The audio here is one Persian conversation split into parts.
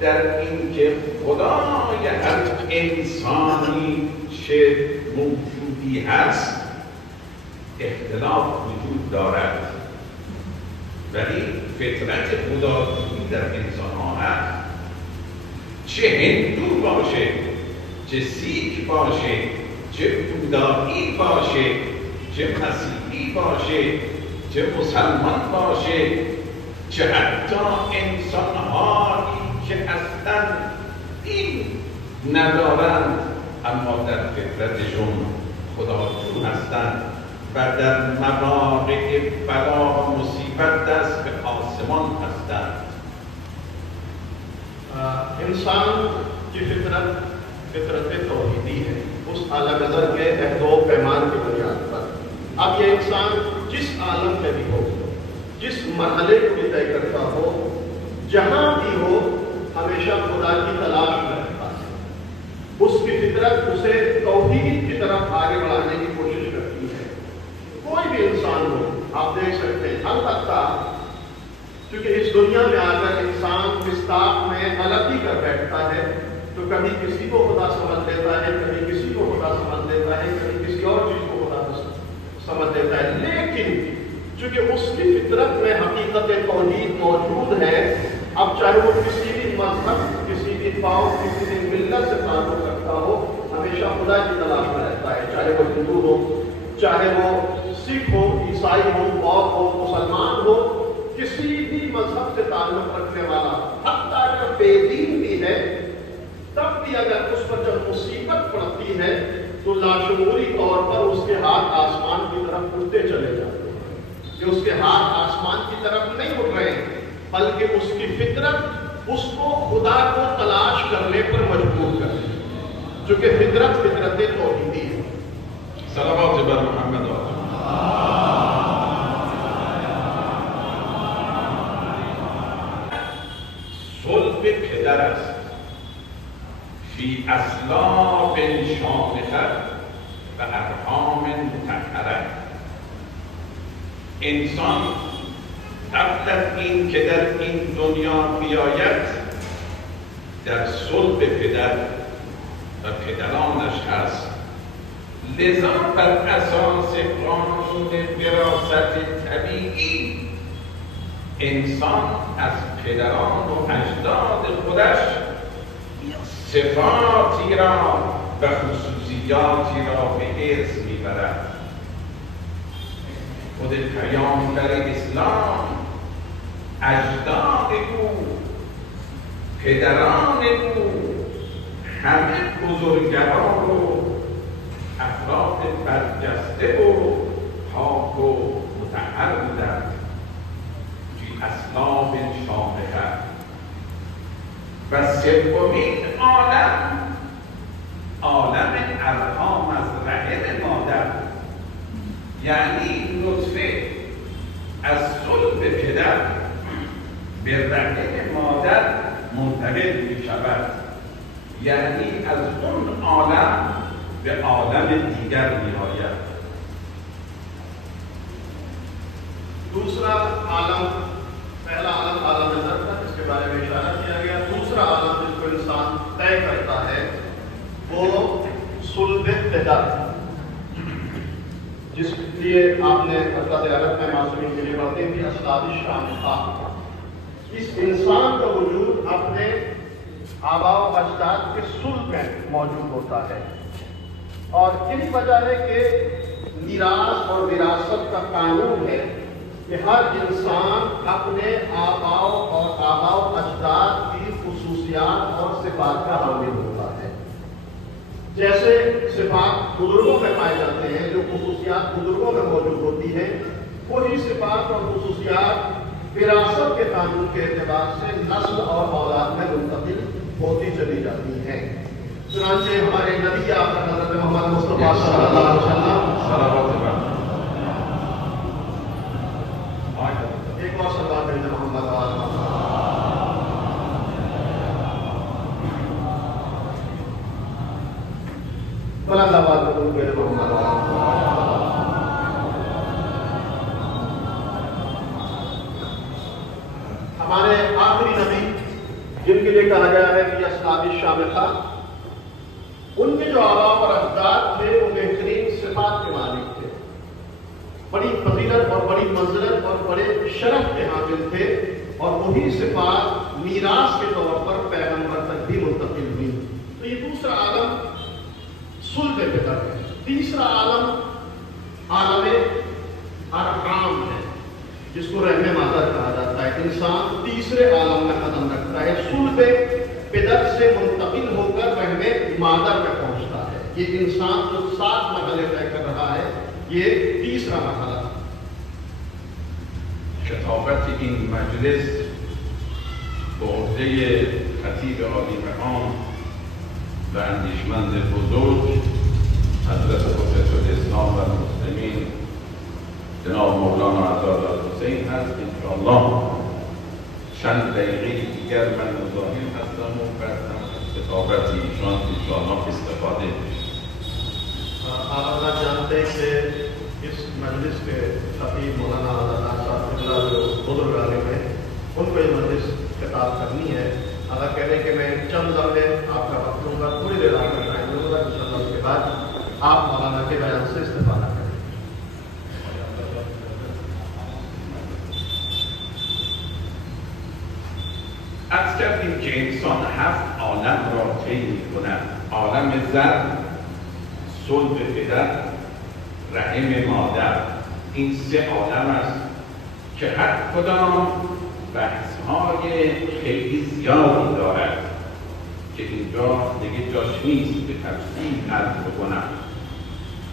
در این که خدای هر انسانی چه موجودی هست اختلاف وجود دارد، ولی فطرت خداوندی در انسان ها هست. چه هندو باشه، چه سیک باشه، چه بودایی باشه، چه مسیحی باشه، چه مسلمان باشه، چه حتی انسان هایی که اصلا دین ندارند اما در فطرتشون خداجو هستند و در مواقع بلا و مصیبت دست به آسمان هستند. इंसान की फितरत तौहीदी है उस आला नज़र के अहदो पैमान की बुनियाद पर। अब ये इंसान जिस आलम में भी हो, जिस मरहले को भी तय करता हो, जहाँ भी हो, हमेशा खुदा की तलाश में रहता है। उसकी फितरत उसे तौहीद की तरफ आगे बढ़ाने की कोशिश करती है। कोई भी इंसान हो, आप देख सकते हैं, अलबत्ता क्योंकि इस दुनिया में आकर इंसान मिस्ताक में अलग ही कर बैठता है, तो कभी किसी को खुदा समझ लेता है, कभी किसी को खुदा समझ लेता है, कभी किसी और चीज को खुदा समझ लेता है। लेकिन चूंकि उसकी फितरत में हकीकत तौहीद मौजूद है, अब चाहे वो किसी भी मजहब, किसी भी कौम, किसी भी मिल्लत से ताल्लुक रखता हो, हमेशा खुदा की तलाश में रहता है। चाहे वो हिंदू हो, चाहे वो सिख हो, ईसाई हो, बौद्ध हो, मुसलमान हो, किसी भी मजहब से ताल्लुक रखने वाला, हत्ता अगर बेदीन भी है, तब भी अगर उस पर जब मुसीबत पड़ती है तो लाशूरी तौर पर उसके हाथ आसमान की तरफ उठते चले जाते हैं। कि उसके हाथ आसमान की तरफ नहीं उठ रहे हैं, बल्कि उसकी फितरत उसको खुदा को तलाश करने पर मजबूर कर रही है, जो कि फितरत तौहीदी है। सलावत बर मोहम्मद صلب پدر است فی اصلاب شامخه و ارحام مطهره. انسان قبل از این که در این دنیا بیاید در صلب پدر و پدرانش هست. لذا بر اساس قانون وراثت طبیعی انسان از پدران و اجداد خودش صفاتی را و خصوصیاتی را به ارث میبرد. خود پیامبر اسلام اجداد او، پدران او همه بزرگوار و افراد برجسته و پاک و مطهر بودند. اصلاب شامخه و سومین عالم ارحام از رحم مادر، یعنی نطفه از صلب پدر به رحم مادر منتقل می شود، یعنی از اون عالم به عالم دیگر می آید. दूसरा आलम, पहला आलम आलम नज़र था जिसके बारे में इशारा किया गया। दूसरा आलम जिसको इंसान तय करता है वो सुल्ब पिदर। جس لیے آپ نے حضرت عرب میں معصومین کے لیے پڑھتے ہیں اسلاب الشامخہ. اس انسان کا وجود اپنے آباء و اجداد کے صلب میں موجود ہوتا ہے، اور یہی وجہ ہے کہ میراث اور وراثت کا قانون ہے کہ ہر انسان اپنے آباء و اجداد کی خصوصیات اور صفات کا حامل ہوتا ہے. جیسے صفات بزرگوں میں پائے جاتے ہیں، جو خصوصیات بزرگوں میں موجود ہوتی ہیں، وہی صفات اور خصوصیات وراثت کے قانون کے اعتبار سے نسل اور اولاد میں منتقل ہوتی چلی جاتی ہیں. چنانچہ ہمارے نبی آقا حضرت محمد مصطفیٰ صلی اللہ علیہ وسلم ایک اور صلوات ہے محمد بلند آواز میں بول کے محمد. ہمارے آخری نبی جن کے لیے کہا گیا ہے کہ اسلاب الشامخہ، ان کے جو آباء اور اجداد تھے وہ بہترین صفات کے مالک تھے، بڑی فضیلت اور بڑی منزلت اور بڑے شرف کے حامل تھے، اور وہی صفات میراث کے طور پر پیغمبر تک بھی منتقل ہوئی. تو یہ دوسرا عالم صلب فطر ہے. تیسرا عالم عالم ارحام ہے، جس کو رحم مادر کہا جاتا ہے. انسان تیسرے عالم میں قدم رکھتا ہے، صلب پدر سے منتقل ہو کر رحم مادر میں پہنچتا ہے. یہ انسان جو 7 مرحلے طے کر رہا ہے، یہ تیسرا مرحلہ. خطابت این مجلس به عهده خطیب عالی مقام و اندیشمند بزرگ حضرت حجت الاسلام و المسلمین جناب مولانا عطاالحسین هست. انشاءالله چند دقیقه دیگر من مزاحم هستم و بعد هم از خطابت ایشان انشاءالله استفاده میشه. آپ جانتے ہیں کہ اس مجلس کے خطیب مولانا صاحب جو بزرگ عالم ہیں، ان کو یہ مجلس خطاب کرنی ہے. اگر کہہ رہے کہ میں چند لمحے آپ کا وقت لوں گا، تھوڑی دیر آپ کا ٹائم لوں گا، انشاءاللہ اس کے بعد آپ مولانا کے بیان سے استفادہ کریں. از کردیم که انسان 7 عالم را طی می‌کند. عالم زر، صلب پدر، رحم مادر، این 3 عالم است که هر کدام بحث‌های خیلی زیادی دارد که اینجا دیگه جاش نیست به تفصیل عرض بکنم.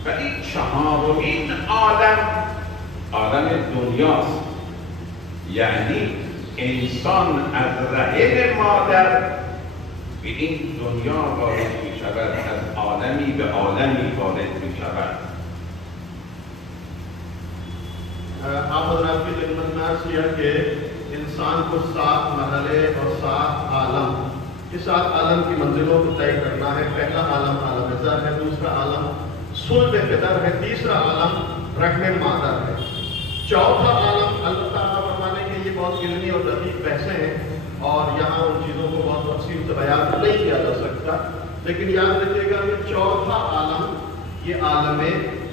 ولی 4مین عالم عالم دنیاست. یعنی انسان از رحم مادر به این دنیا وارد می شود، از عالمی به عالمی وارد می شود. آپ حضرات کی خدمت میں عرض کیا کہ انسان کو 7 مرحلے اور 7 عالم، یہ 7 عالم کی منزلوں کو طے کرنا ہے. پہلا عالم عالم زر ہے، دوسرا عالم صلب فطر ہے، تیسرا عالم رحم مادر ہے، چوتھا عالم البتہ فرمانے کہ یہ بہت علمی اور دقیق بحثیں ہیں اور یہاں ان چیزوں کو بہت تفصیل سے بیان نہیں کیا جا سکتا، لیکن یاد رکھیے گا کہ چوتھا عالم یہ عالم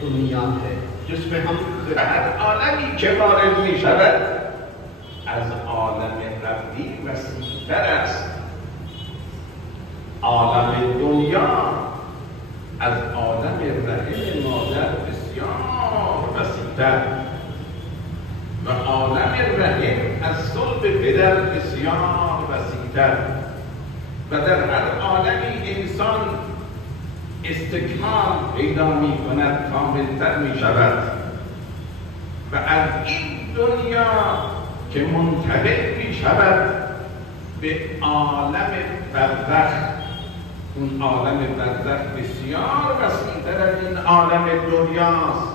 دنیا ہے، جس میں ہم هر عالمی که وارد می شود از عالم قبلی وسیع‌تر است. عالم دنیا از عالم رحم مادر بسیار وسیع‌تر و عالم رحم از صلب پدر بسیار وسیع‌تر و در هر عالمی انسان استکمال پیدا می کند، کاملتر می شود و از این دنیا که منتقل می شود به عالم برزخ. اون عالم برزخ بسیار وسیع‌تر از این عالم دنیاست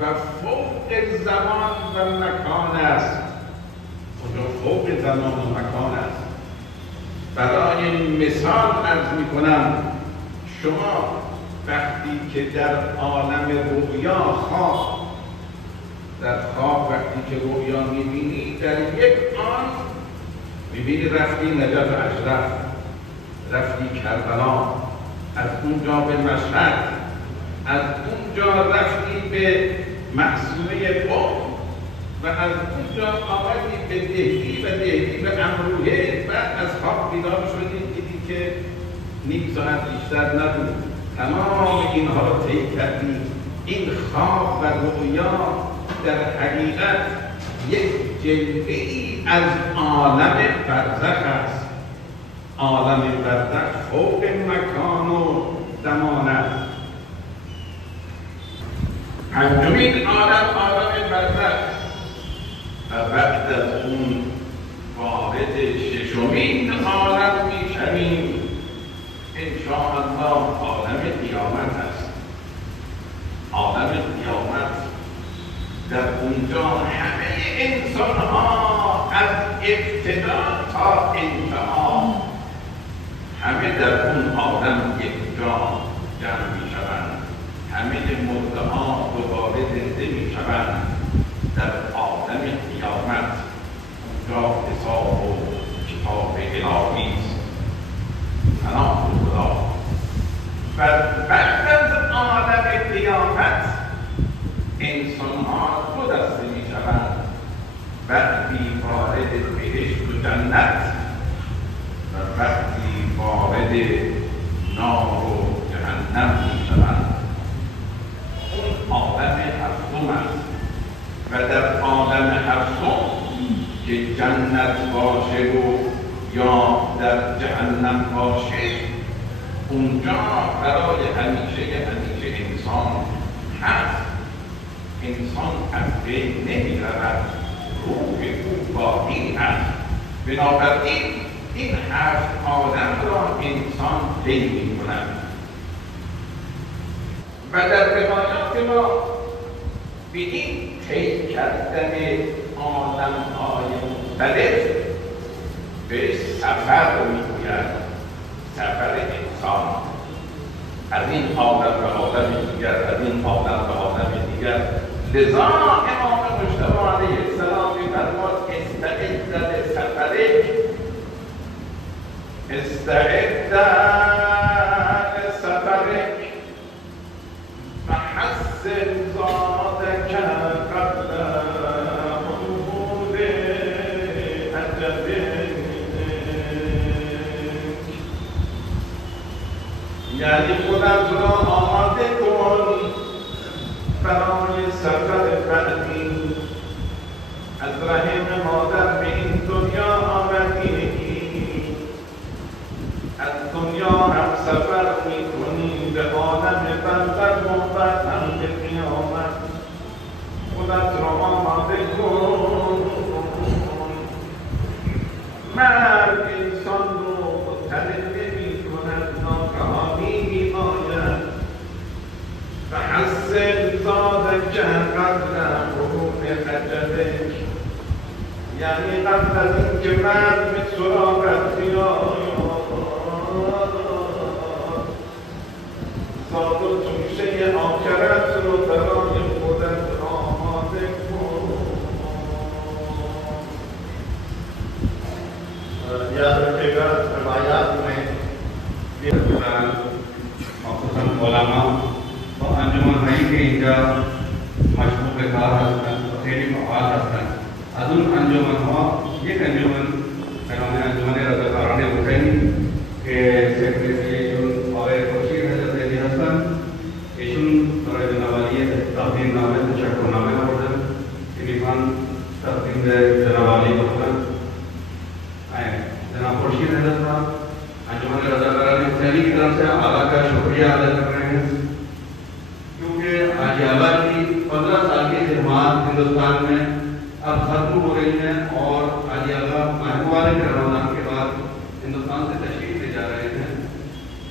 و فوق زمان و مکان است. اونجا فوق زمان و مکان است. برای مثال عرض می کنم، شما وقتی که در عالم رؤیا در خواب وقتی که رؤیا می‌بینی، در یک آن می‌بینی رفتی نجف اشرف، رفتی کربلا، از اونجا به مشهد، از اونجا رفتی به محصوله قوم و از اونجا آمدی به دهلی و دهلی به امروحه و از خواب بیدار شدی دیدی که نیم ساعت بیشتر نبود تمام اینها رو طی کردی. این خواب و رؤیا در حقیقت یک جلوه‌ای از عالم برزخ است. عالم برزخ فوق مکان و زمان است. پنجمین عالم برزخ و بعد از اون وارد ششمین عالم میشویم انشاءالله عالم قیامت است. عالم قیامت در اونجا همه انسان ها از ابتدا تا انتها همه در اون عالم یک جا جمع می شوند. همه مرده ها دوباره زنده می شوند در عالم قیامت. اونجا حساب و کتاب الهی است. سلام خدا. و بعد از عالم قیامت انسان ها دو دسته می شوند. وقتی وارد بهشت و جنت و وقتی وارد نار و جهنم می شوند. اون عالم هفتم است و در عالم هفتم که جنت باشه و یا در جهنم باشه اونجا برای همیشه انسان هست. انسان از بین نمی رود، روح او باقی هست. بنابراین این هفت عالم را انسان طی می کند و در روایات ما به این طی کردن عالم‌های مختلف به سفر میگوید. سفر انسان از این عالم به عالم دیگر، از این عالم به عالم دیگر. لذا امام مجتبی علیه السلام می‌فرماد استعد لسفرک، استعد لسفرک و حسن زادک قبل حلول اجلک. یعنی خودت را آماده کن برای سفر بعدی. از رحم مادر به این دنیا آمدی، از دنیا هم سفر میکنی به عالم برزخ و بعد هم به قیامت. خودت را آماده کن. مرگ انسان رو مطلع نمی‌کند، ناگهانی می‌آید. و حسن زادک قبل حلول اجلک، یعنی قبل از اینکه مرگ به سراغت بیاید زاد و جوشه آخرت رو برای خودت آماده کن. याद रखेगा रवायात में मखसूसन उलमा व अंजुमन हई के इंजा मशरूक कार हस्तन खैरी फ़आल हस्तन अजुन अंजुमन हो ये अंजुमन कनाने अंजुमन रज़ाकाराने हुसैन के सेक्रेटरी जुन और खुर्शीद हज़रत अली हसन इशुन तरह जनवालिये तक़दीम नामे तशक्कुर नामे होदन इनिफान तक़दीम जनवाली होदन जनाब खुर्शीद हज़रत साहब अंजुमन रज़ाकाराने हुसैनी की तरफ से आला का शुक्रिया अदा कर रहे हैं, क्योंकि हाजी आला की 15 साल की खिदमत हिंदुस्तान में अब खत्म हो रही हैं और हाजी आला महबूबा के रमज़ान के बाद हिंदुस्तान से तशरीफ ले जा रहे हैं।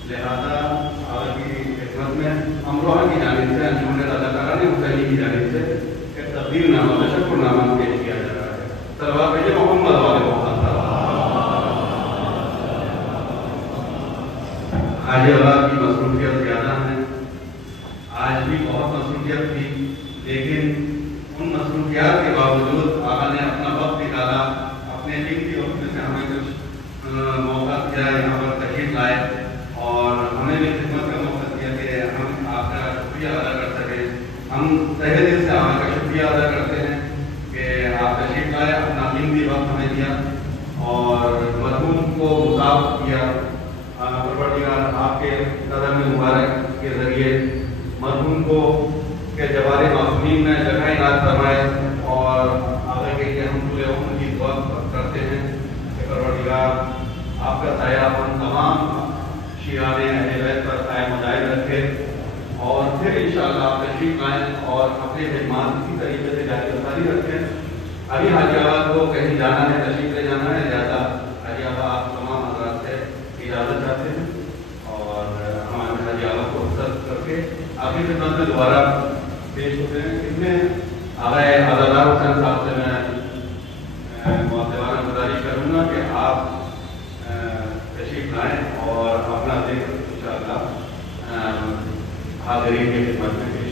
लिहाजा आला की खिदमत में अमरोहा की जानिब से अंजुमन रज़ाकाराने हुसैनी की जानिब से एक तक़दीरनामा तशक्कुरनामा पेश किया जा रहा है। सलवात भेजे मोहम्मद वाले मोहम्मद। आज आला की मसरूफियत ज़्यादा है, आज भी बहुत मसरूफियत थी, लेकिन उन मसरूफियात के बावजूद आला ने अपना वक्त निकाला, अपने कीमती वक्त में से हमें कुछ मौका दिया, यहाँ पर तशरीफ लाए और हमें भी खिदमत का मौका दिया कि हम आपका शुक्रिया ہم تہہ دل سے آپ کا شکریہ ادا کرتے ہیں کہ آپ تشریف لائے، اپنا قیمتی وقت ہمیں دیا اور مرحوم کو مصاب کیا۔ پروردگار آپ کے قدم مبارک کے ذریعے مرحوم کو کے جوار معصومین میں جگہ عنایت فرمائے، اور آگے کے لیے ہم پورے عمر کی دعا کرتے ہیں کہ پروردگار آپ کا سایہ ہم تمام شیعان اہل بیت پر قائم و دائم رکھے، اور پھر انشاءاللہ آپ تشریف لائیں اور اپنے مہمان اسی طریقے سے جاری ساری رکھیں۔ ابھی حاجی آباد کو کہیں جانا ہے، تشریف لے جانا ہے، لہٰذا حاجی آباد آپ تمام حضرات سے اجازت چاہتے ہیں اور ہمارے حاجی آباد کو حضرت کر کے آپ کی خدمت میں دوبارہ پیش ہوتے ہیں۔ اس میں آغائے عزادار حسین صاحب سے میں معذرانہ گزارش کروں گا کہ آپ تشریف لائیں اور اپنا ذکر انشاءاللہ حاضرین کی خدمت میں پیش